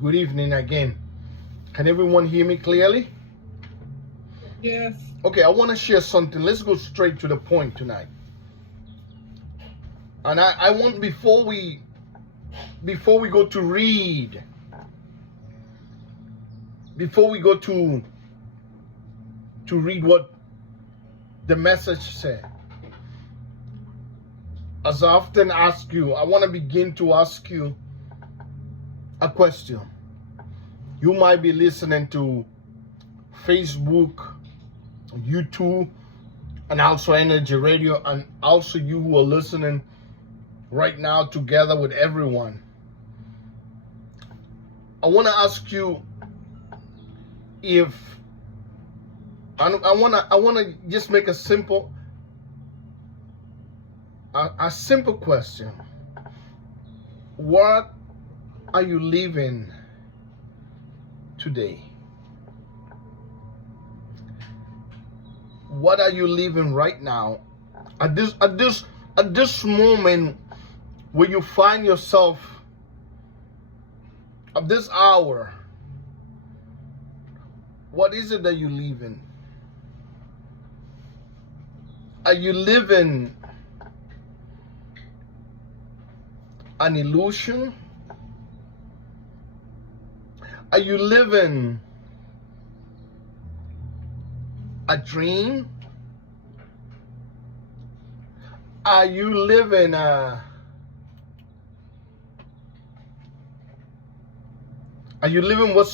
Good evening again. Can everyone hear me clearly? Yes. Okay, I want to share something. Let's go straight to the point tonight. And I want before we go to read, before we go to read what the message said, as I often ask you, I want to begin to ask you a question. You might be listening to Facebook, YouTube, and also Energy Radio, and also you who are listening right now together with everyone. I want to ask you if I want to just make a simple question. What are you living today? What are you living right now? At this moment where you find yourself, at this hour, what is it that you live in? Are you living an illusion? Are you living a dream? Are you living Are you living what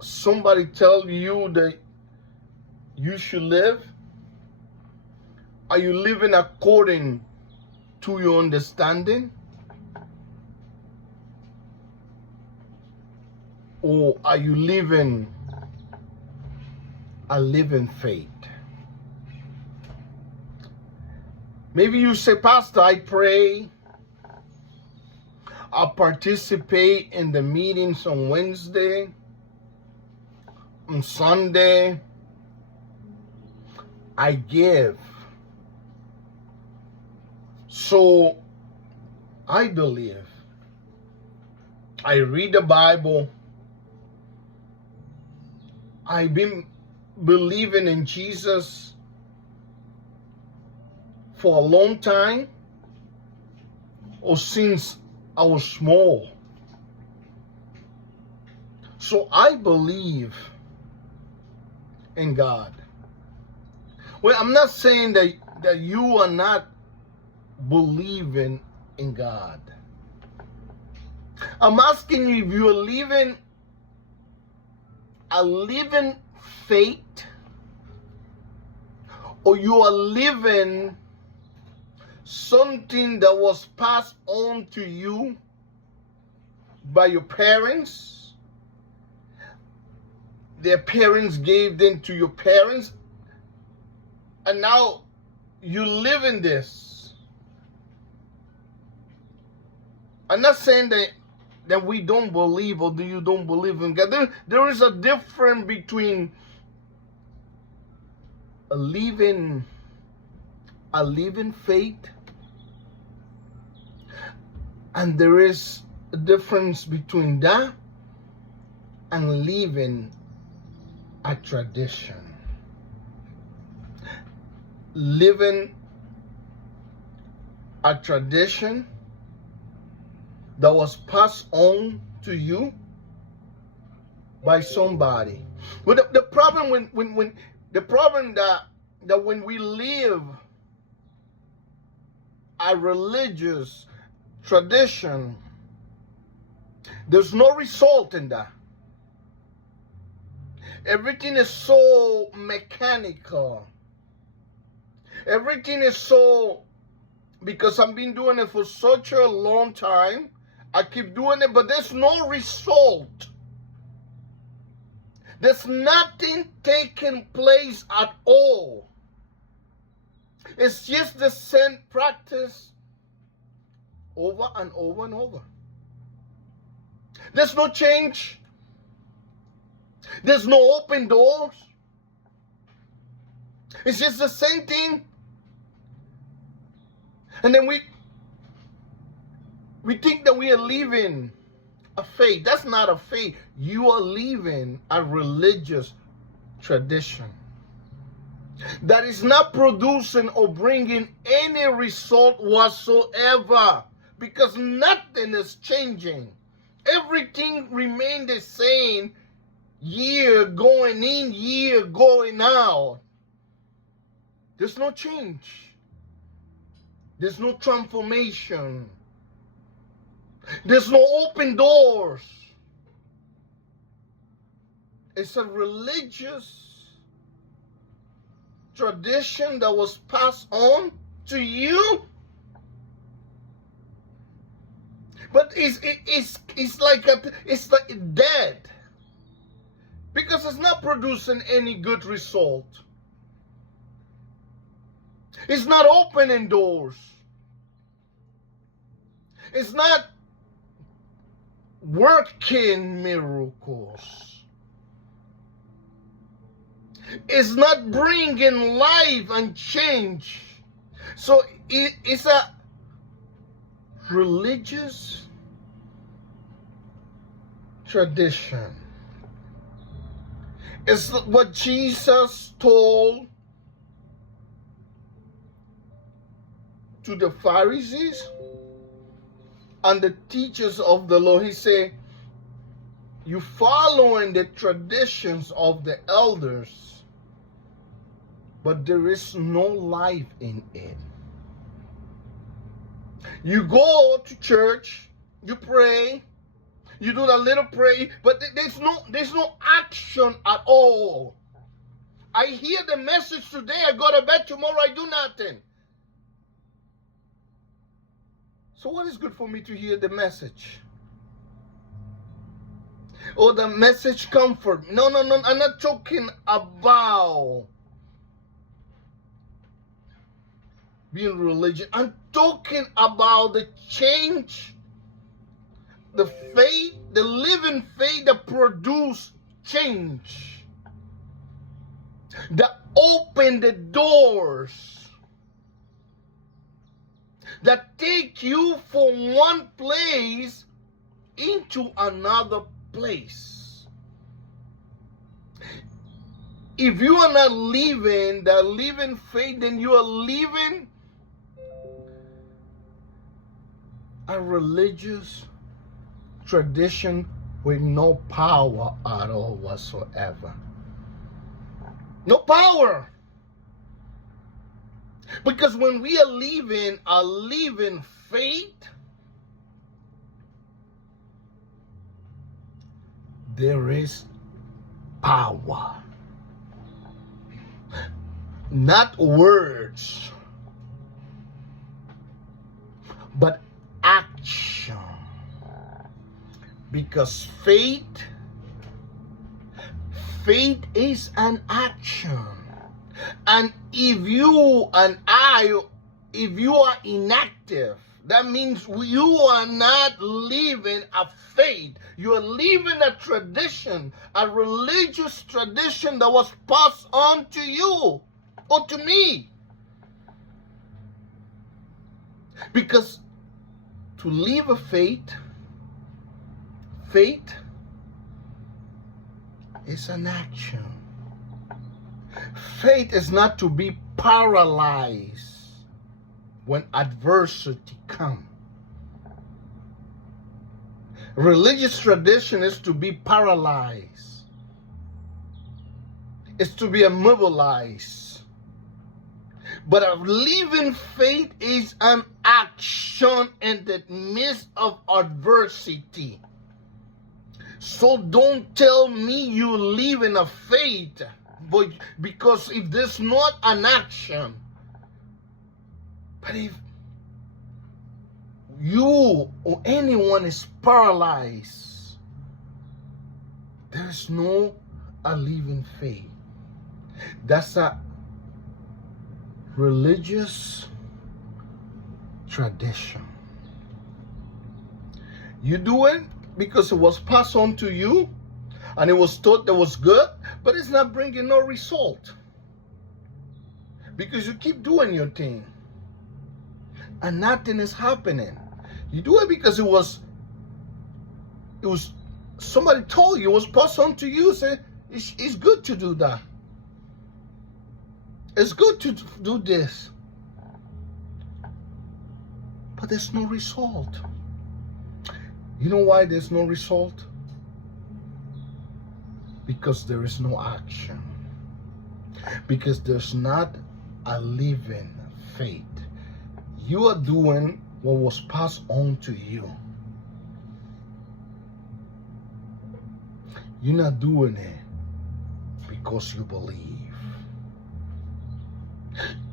somebody tell you that you should live? Are you living according to your understanding? Or are you living a living faith? Maybe you say, Pastor, I pray, I participate in the meetings on Wednesday, on Sunday, I give. So I believe. I read the Bible. I've been believing in Jesus for a long time, or since I was small. So I believe in God. Well, I'm not saying that you are not believing in God. I'm asking you if you are living a living faith, or you are living something that was passed on to you by your parents. Their parents gave them to your parents, and now you live in this. I'm not saying that we don't believe, or do you don't believe in God. There is a difference between a living faith, and there is a difference between that and living a tradition. Living a tradition that was passed on to you by somebody. But the problem that when we live a religious tradition, there's no result in that. Everything is so mechanical. Everything is so, because I've been doing it for such a long time, I keep doing it, but there's no result. There's nothing taking place at all. It's just the same practice over and over and over. There's no change. There's no open doors. It's just the same thing. And then we think that we are living a faith. That's not a faith. You are living a religious tradition that is not producing or bringing any result whatsoever, because nothing is changing. Everything remains the same, year going in, year going out. There's no change. There's no transformation. There's no open doors. It's a religious tradition that was passed on to you, but it's like dead, because it's not producing any good result. It's not opening doors. It's not working miracles. It's not bringing life and change. So it's a religious tradition. It's what Jesus told to the Pharisees and the teachers of the law. He said, you following the traditions of the elders, but there is no life in it. You go to church, you pray, you do a little pray, but there's no action at all. I hear the message today, I go to bed, tomorrow I do nothing. So what is good for me to hear the message? Or the message comfort? No, I'm not talking about being religious. I'm talking about the change, the faith, the living faith that produce change, that open the doors, that take you from one place into another place. If you are not living the living faith, then you are living a religious tradition with no power at all whatsoever. No power. Because when we are living a living faith, there is power. Not words, but action. Because faith is an action. And if you are inactive, that means you are not living a faith. You are living a tradition, a religious tradition that was passed on to you or to me. Because to live a faith is an action. Faith is not to be paralyzed when adversity comes. Religious tradition is to be paralyzed. It's to be immobilized. But a living faith is an action in the midst of adversity. So don't tell me you live in a faith, but because if there's not an action, but if you or anyone is paralyzed, there's no a living faith. That's a religious tradition. You do it because it was passed on to you and it was thought that was good, but it's not bringing no result because you keep doing your thing and nothing is happening. You do it because it it was somebody told you, it was passed on to you, say it's good to do that. It's good to do this. But there's no result. You know why there's no result? Because there is no action. Because there's not a living faith. You are doing what was passed on to you. You're not doing it because you believe.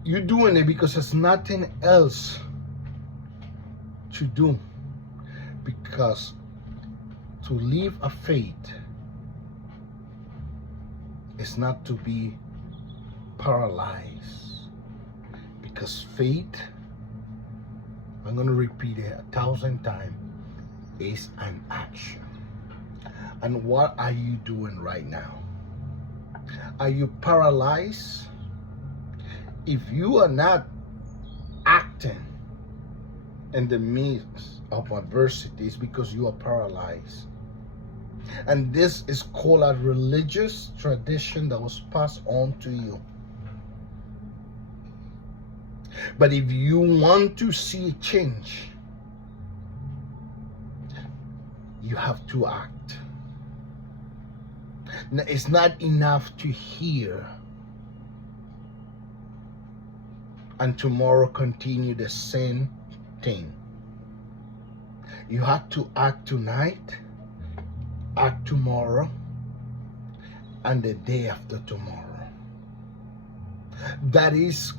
You're doing it because there's nothing else to do. Because to live a faith is not to be paralyzed. Because faith, I'm going to repeat it 1,000 times, is an action. And what are you doing right now? Are you paralyzed? If you are not acting in the midst of adversity, it's because you are paralyzed. And this is called a religious tradition that was passed on to you. But if you want to see change, you have to act. Now, it's not enough to hear and tomorrow continue the same thing. You have to act tonight, act tomorrow, and the day after tomorrow. That is